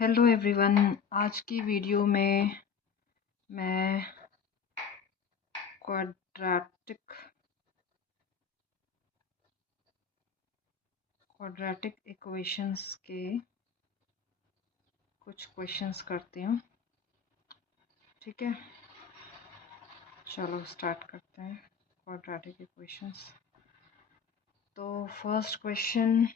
Hello everyone, आज की video में मैं क्वाड्रेटिक इक्वेशंस के कुछ क्वेश्चंस करती हूँ। ठीक है, चलो स्टार्ट करते हैं क्वाड्रेटिक इक्वेशंस। तो first question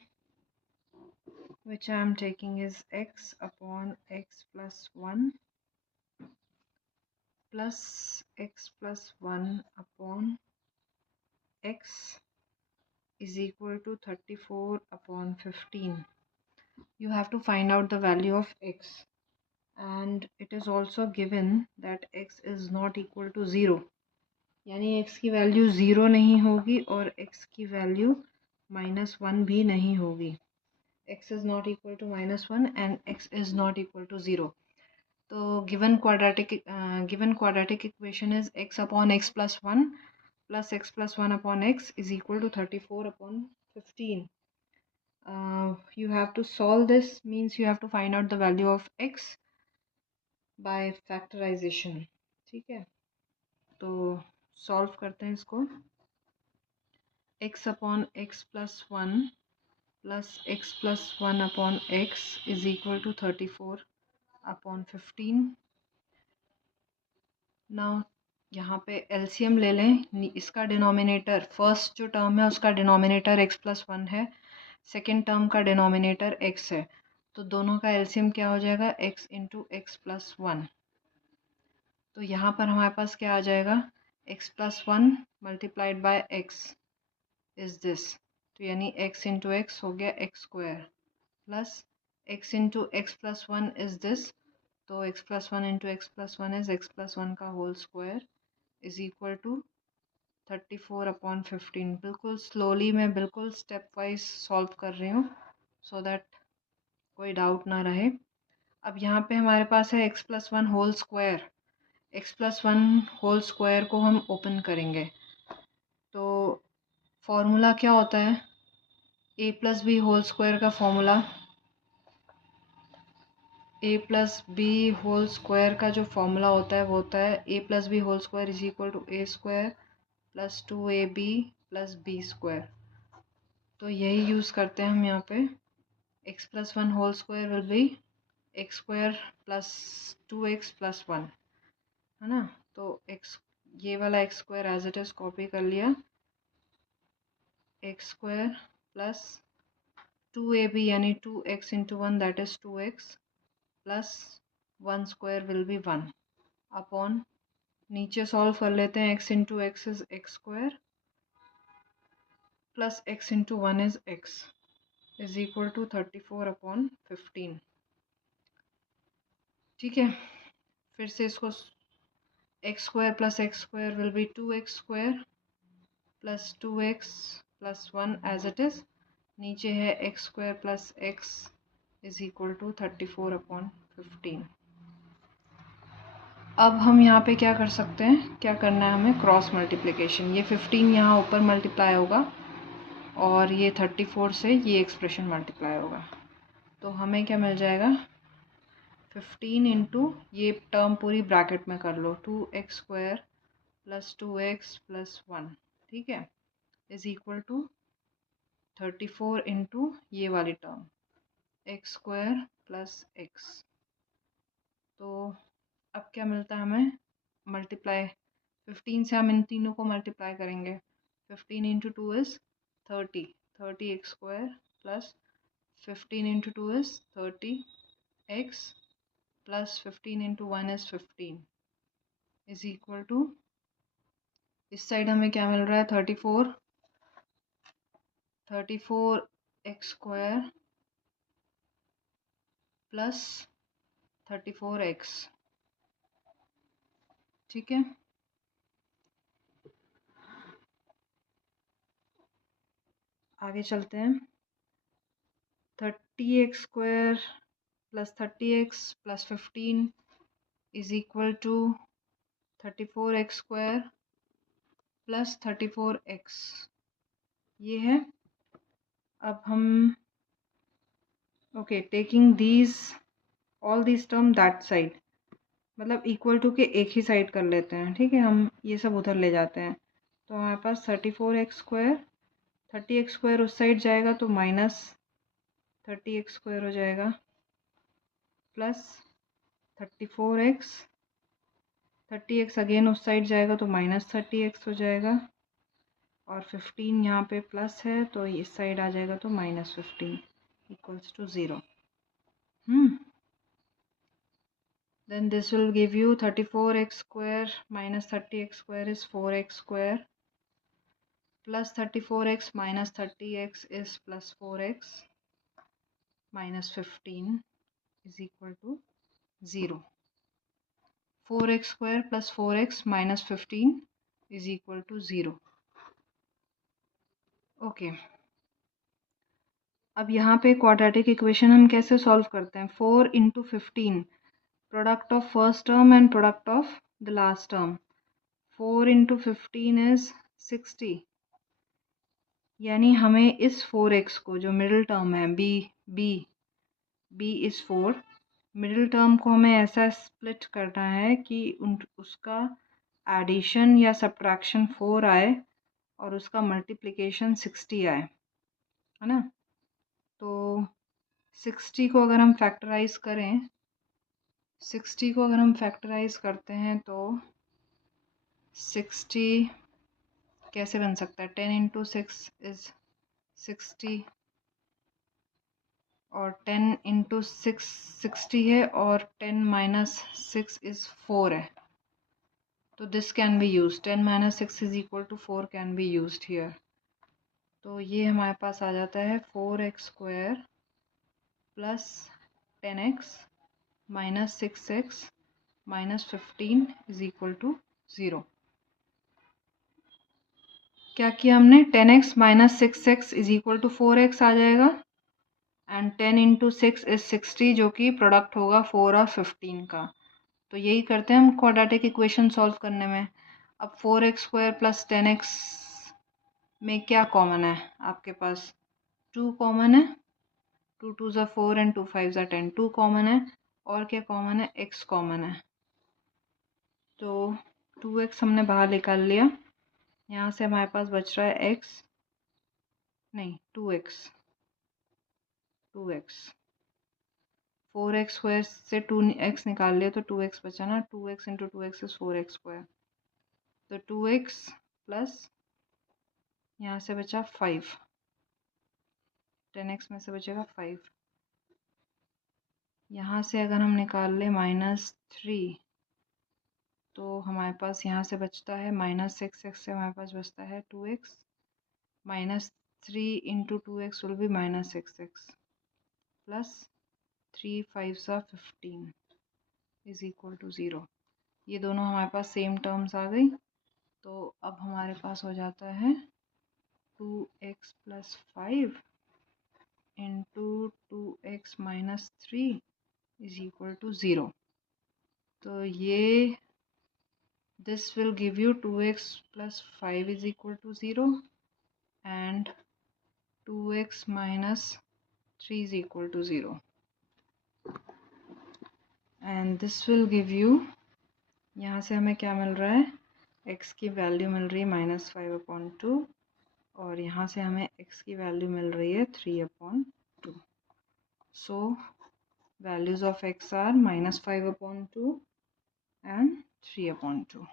which I am taking is x upon x plus 1 plus x plus 1 upon x is equal to 34 upon 15. You have to find out the value of x, and it is also given that x is not equal to 0, यानी x की value 0 नहीं होगी और x की value -1 भी नहीं होगी। x is not equal to -1 and x is not equal to 0. तो given quadratic equation is x upon x plus 1 plus x plus 1 upon x is equal to 34 upon 15. You have to solve this, means you have to find out the value of x by factorization. ठीक है, तो solve करते हैं इसको। x upon x plus 1 plus x plus 1 upon x is equal to 34 upon 15। Now यहाँ पे LCM ले लें। इसका डिनोमिनेटर, फर्स्ट जो टर्म है उसका डिनोमिनेटर x प्लस 1 है, सेकेंड टर्म का डिनोमिनेटर x है, तो दोनों का एलसीएम क्या हो जाएगा, x इंटू एक्स प्लस 1। तो यहाँ पर हमारे पास क्या आ जाएगा, x plus 1 multiplied by x is this, तो यानी x इंटू एक्स हो गया x square plus x into x plus 1 is this, तो x plus 1 into x plus 1 is x plus 1 का whole square is equal to 34 upon 15। बिल्कुल slowly, मैं बिल्कुल step wise solve कर रही हूँ सो दैट कोई डाउट ना रहे। अब यहाँ पे हमारे पास है x plus 1 whole square, x plus 1 whole square को हम ओपन करेंगे तो फॉर्मूला क्या होता है, a plus B whole square का formula, a plus B whole square का जो फॉर्मूला होता है वो होता है a plus B whole square is equal to a square plus 2ab plus b square. तो यही यूज़ करते हैं हम यहाँ पे। x plus 1 whole square will be x square plus 2x plus 1, है ना। तो x, ये वाला x square as it is copy कर लिया, एक्स स्क्वायर प्लस 2ab यानी 2x into 1 that is 2x plus 1 square will be 1 upon, नीचे solve कर लेते हैं, x into x is x square plus x into 1 is x is equal to 34 upon 15। ठीक है, फिर से इसको x square plus x square will be 2x square plus 2x plus 1 as it is, नीचे है x square plus x is equal to 34 upon 15। अब हम यहाँ पे क्या कर सकते हैं, क्या करना है हमें, क्रॉस मल्टीप्लिकेशन। ये 15 यहाँ ऊपर मल्टीप्लाई होगा और ये 34 से ये एक्सप्रेशन मल्टीप्लाई होगा, तो हमें क्या मिल जाएगा, 15 इंटू ये टर्म पूरी ब्रैकेट में कर लो, 2x square plus 2x plus 1, ठीक है, इज इक्वल टू 34 इंटू ये वाली term x square plus x. तो अब क्या मिलता है हमें, मल्टीप्लाई 15 से हम इन तीनों को मल्टीप्लाई करेंगे, 15 into 2 is 30 x square plus 15 into 2 is 30 x plus 15 into 1 is 15 is equal to, इस साइड हमें क्या मिल रहा है, 34 एक्स स्क्वायर प्लस 34 एक्स। ठीक है, आगे चलते हैं। 30x square plus 30x plus 15 is equal to 34x square plus 34x, ये है। अब हम taking these all this term that side, मतलब इक्वल टू के एक ही साइड कर लेते हैं, ठीक है। हम ये सब उधर ले जाते हैं, तो हमारे पास 34x², 30x² उस साइड जाएगा तो माइनस 30x² हो जाएगा, प्लस 34x, 30x अगेन उस साइड जाएगा तो माइनस 30x हो जाएगा, और 15 यहाँ पे प्लस है तो इस साइड आ जाएगा तो minus 15 equals to 0। Then this will give you 34x² minus 30x² is 4x² plus 34x minus 30x is plus 4x minus 15 is equal to 0. 4x² plus 4x minus 15 is equal to 0. Okay अब यहाँ पे quadratic equation हम कैसे solve करते हैं? 4 into 15 product of first term and product of the last term. 4 into 15 is 60, यानी हमें इस 4x को, जो मिडिल टर्म है b इज 4, मिडिल टर्म को हमें ऐसा स्प्लिट करना है कि उसका एडिशन या सब्ट्रैक्शन 4 आए और उसका मल्टीप्लिकेशन 60 आए, है ना। तो 60 को अगर हम फैक्टराइज करें, 60 को अगर हम फैक्टराइज करते हैं तो 60 कैसे बन सकता है? 10 इंटू 6 इज 60 और 10 इंटू 6 60 है और 10 माइनस 6 इज 4 है, तो this can be use, 10 minus 6 is equal to 4 can be use here. तो ये हमारे पास आ जाता है 4x² plus 10x minus 6x minus 15 is equal to 0। क्या किया हमने? 10x minus 6x is equal to 4x आ जाएगा, एंड 10 इंटू 6 इज 60 जो कि प्रोडक्ट होगा 4 और 15 का। तो यही करते हैं हम क्वाड्रेटिक इक्वेशन सॉल्व करने में। अब 4x² प्लस 10x में क्या कॉमन है आपके पास? 2 कॉमन है, 2 2 ज़ा 4 एंड 2 5 ज़ा 10, 2 कॉमन है, और क्या कॉमन है? x कॉमन है। तो 2x हमने बाहर निकाल लिया, यहाँ से हमारे पास बच रहा है x, नहीं 2x, 4x² से 2x निकाल लिया तो 2x बचा ना, 2x into 2x is 4x², तो 2x प्लस यहाँ से बचा 5, 10x में से बचेगा 5, यहाँ से अगर हम निकाल लें -3 तो हमारे पास यहाँ से बचता है -6x से हमारे पास बचता है 2x, -3 into 2x will be -6x plus 3 5 सा 15 इज इक्वल टू 0। ये दोनों हमारे पास सेम टर्म्स आ गई, तो अब हमारे पास हो जाता है 2x plus 5 into 2x minus 3 is equal to 0। तो ये this will give you 2x plus 5 is equal to 0 and 2x minus 3 is equal to 0, and this will give you, यहाँ से हमें क्या मिल रहा है? x की वैल्यू मिल रही है -5/2 और यहाँ से हमें x की वैल्यू मिल रही है 3/2। So values of x are -5/2 and 3/2।